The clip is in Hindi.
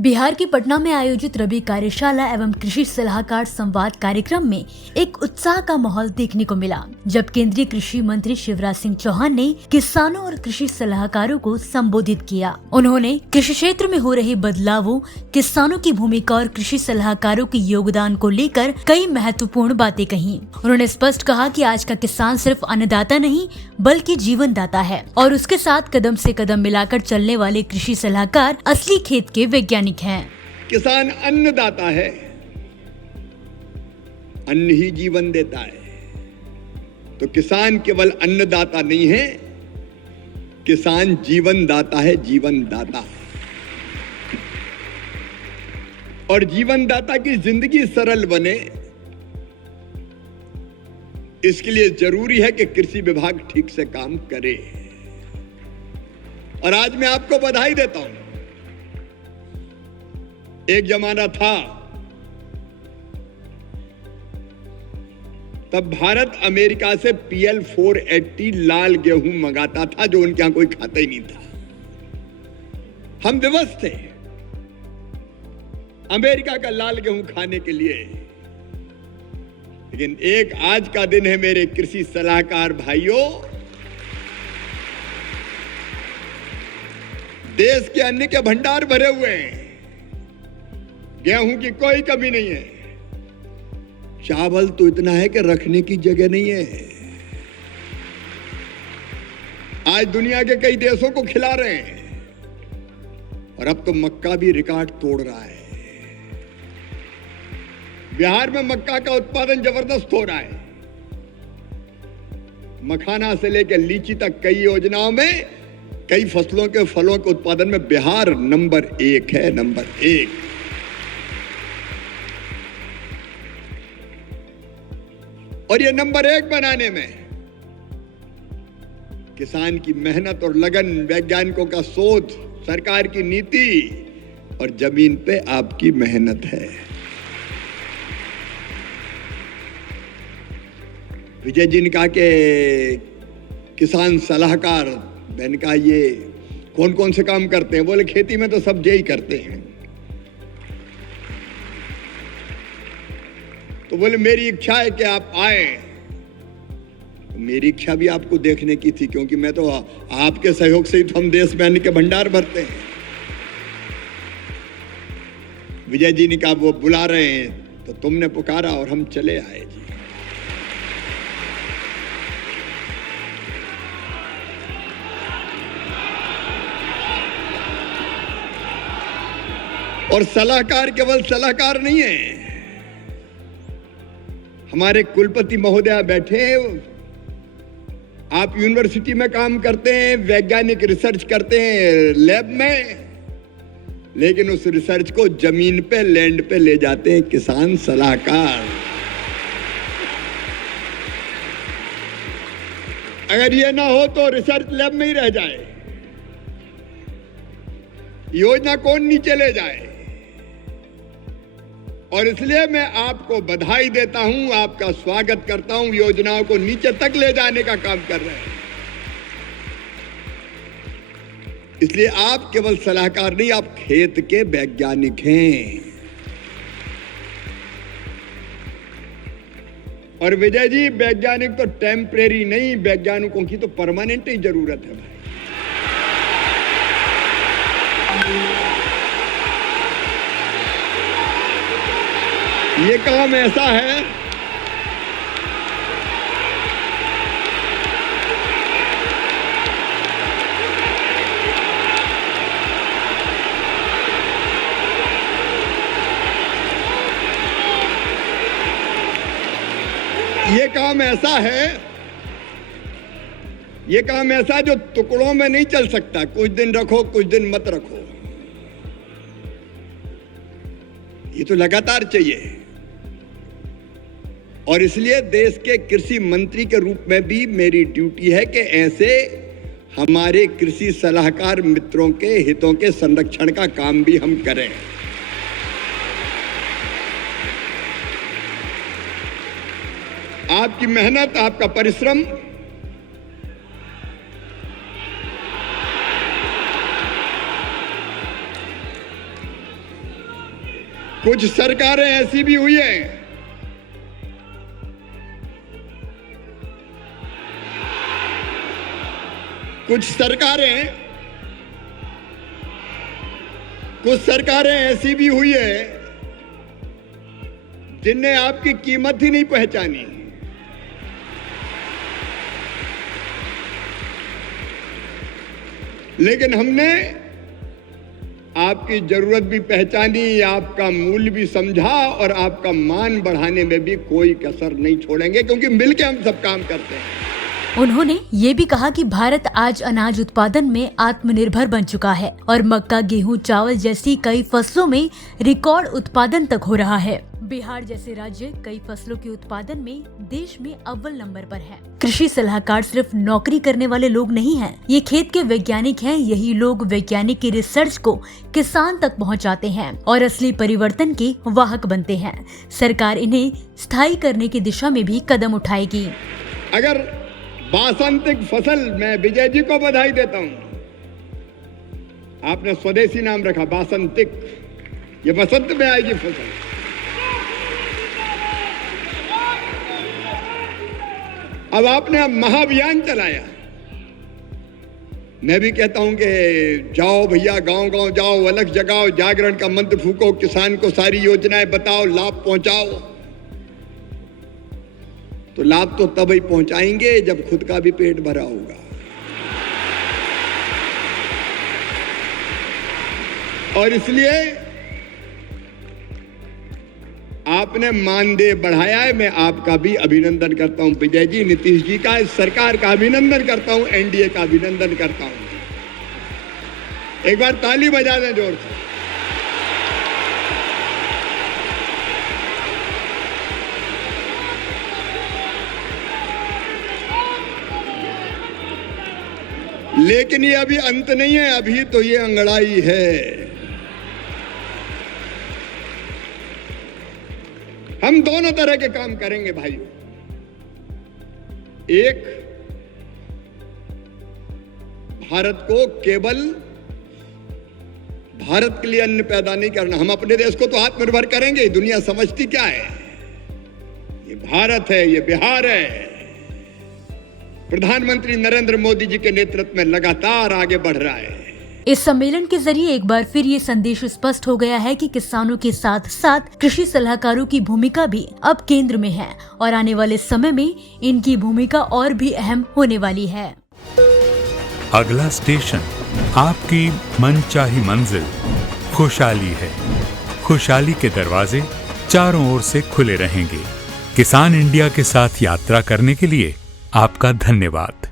बिहार के पटना में आयोजित रबी कार्यशाला एवं कृषि सलाहकार संवाद कार्यक्रम में एक उत्साह का माहौल देखने को मिला, जब केंद्रीय कृषि मंत्री शिवराज सिंह चौहान ने किसानों और कृषि सलाहकारों को संबोधित किया। उन्होंने कृषि क्षेत्र में हो रहे बदलावों, किसानों की भूमिका और कृषि सलाहकारों के योगदान को लेकर कई महत्वपूर्ण बातें कही। उन्होंने स्पष्ट कहा कि आज का किसान सिर्फ अन्नदाता नहीं बल्कि जीवन दाता है और उसके साथ कदम से कदम मिलाकर चलने वाले कृषि सलाहकार असली खेत के वैज्ञानिक हैं। किसान अन्नदाता है, अन्न ही जीवन देता है। तो किसान केवल अन्नदाता नहीं है, किसान जीवन दाता है, जीवन दाता। और जीवन दाता की जिंदगी सरल बने, इसके लिए जरूरी है कि कृषि विभाग ठीक से काम करे। और आज मैं आपको बधाई देता हूं। एक जमाना था तब भारत अमेरिका से PL 480 लाल गेहूं मंगाता था, जो उनके यहां कोई खाता ही नहीं था। हम विवश थे अमेरिका का लाल गेहूं खाने के लिए। लेकिन एक आज का दिन है मेरे कृषि सलाहकार भाइयों, देश के अन्न के भंडार भरे हुए हैं, गेहूं की कोई कमी नहीं है। चावल तो इतना है कि रखने की जगह नहीं है। आज दुनिया के कई देशों को खिला रहे हैं। और अब तो मक्का भी रिकॉर्ड तोड़ रहा है। बिहार में मक्का का उत्पादन जबरदस्त हो रहा है। मखाना से लेकर लीची तक कई योजनाओं में, कई फसलों के फलों के उत्पादन में बिहार नंबर 1 है, नंबर 1। और ये नंबर 1 बनाने में किसान की मेहनत और लगन, वैज्ञानिकों का शोध, सरकार की नीति और जमीन पे आपकी मेहनत है। विजय जी ने कहा कि किसान सलाहकार, मैंने कहा ये कौन कौन से काम करते हैं? बोले खेती में तो सब यही करते हैं। तो बोले मेरी इच्छा है कि आप आए। मेरी इच्छा भी आपको देखने की थी, क्योंकि मैं तो आपके सहयोग से ही तो हम देश में अन्न के भंडार भरते हैं। विजय जी ने कहा वो बुला रहे हैं, तो तुमने पुकारा और हम चले आए जी। और सलाहकार केवल सलाहकार नहीं है। हमारे कुलपति महोदय बैठे हैं, आप यूनिवर्सिटी में काम करते हैं, वैज्ञानिक रिसर्च करते हैं लैब में, लेकिन उस रिसर्च को जमीन पे, लैंड पे ले जाते हैं किसान सलाहकार। अगर ये ना हो तो रिसर्च लैब में ही रह जाए, योजना कौन नीचे ले जाए। और इसलिए मैं आपको बधाई देता हूं, आपका स्वागत करता हूं। योजनाओं को नीचे तक ले जाने का काम कर रहे हैं। इसलिए आप केवल सलाहकार नहीं, आप खेत के वैज्ञानिक हैं। और विजय जी, वैज्ञानिक तो टेम्परेरी नहीं, वैज्ञानिकों की तो परमानेंट ही जरूरत है भाई। ये काम ऐसा है, ये काम ऐसा है, ये काम ऐसा जो टुकड़ों में नहीं चल सकता। कुछ दिन रखो, कुछ दिन मत रखो। ये तो लगातार चाहिए। और इसलिए देश के कृषि मंत्री के रूप में भी मेरी ड्यूटी है कि ऐसे हमारे कृषि सलाहकार मित्रों के हितों के संरक्षण का काम भी हम करें। आपकी मेहनत, आपका परिश्रम कुछ सरकारें ऐसी भी हुई हैं कुछ सरकारें ऐसी भी हुई है जिनने आपकी कीमत ही नहीं पहचानी। लेकिन हमने आपकी जरूरत भी पहचानी, आपका मूल्य भी समझा और आपका मान बढ़ाने में भी कोई कसर नहीं छोड़ेंगे, क्योंकि मिलकर हम सब काम करते हैं। उन्होंने ये भी कहा कि भारत आज अनाज उत्पादन में आत्मनिर्भर बन चुका है और मक्का, गेहूं, चावल जैसी कई फसलों में रिकॉर्ड उत्पादन तक हो रहा है। बिहार जैसे राज्य कई फसलों के उत्पादन में देश में अव्वल नंबर पर है। कृषि सलाहकार सिर्फ नौकरी करने वाले लोग नहीं हैं, ये खेत के वैज्ञानिक हैं। यही लोग वैज्ञानिक की रिसर्च को किसान तक पहुंचाते हैं और असली परिवर्तन के वाहक बनते हैं। सरकार इन्हें स्थायी करने की दिशा में भी कदम उठाएगी। अगर बासंतिक फसल, मैं विजय जी को बधाई देता हूं, आपने स्वदेशी नाम रखा बासंतिक, ये बसंत में आएगी फसल। अब आपने महाअभियान चलाया। मैं भी कहता हूं कि जाओ भैया, गांव-गांव जाओ, अलग जगाओ, जागरण का मंत्र फूको, किसान को सारी योजनाएं बताओ, लाभ पहुंचाओ। तो लाभ तो तब ही पहुंचाएंगे जब खुद का भी पेट भरा होगा। और इसलिए आपने मानदेय बढ़ाया है। मैं आपका भी अभिनंदन करता हूं विजय जी, नीतीश जी का, इस सरकार का अभिनंदन करता हूं, एनडीए का अभिनंदन करता हूं। एक बार ताली बजा दें जोर से। लेकिन ये अभी अंत नहीं है, अभी तो ये अंगड़ाई है। हम दोनों तरह के काम करेंगे भाइयों। एक, भारत को केवल भारत के लिए अन्न पैदा नहीं करना, हम अपने देश को तो आत्मनिर्भर करेंगे। दुनिया समझती क्या है, ये भारत है, ये बिहार है। प्रधानमंत्री नरेंद्र मोदी जी के नेतृत्व में लगातार आगे बढ़ रहा है। इस सम्मेलन के जरिए एक बार फिर ये संदेश स्पष्ट हो गया है कि किसानों के साथ साथ कृषि सलाहकारों की भूमिका भी अब केंद्र में है और आने वाले समय में इनकी भूमिका और भी अहम होने वाली है। अगला स्टेशन आपकी मनचाही मंजिल खुशहाली है। खुशहाली के दरवाजे चारों ओर से खुले रहेंगे। किसान इंडिया के साथ यात्रा करने के लिए आपका धन्यवाद।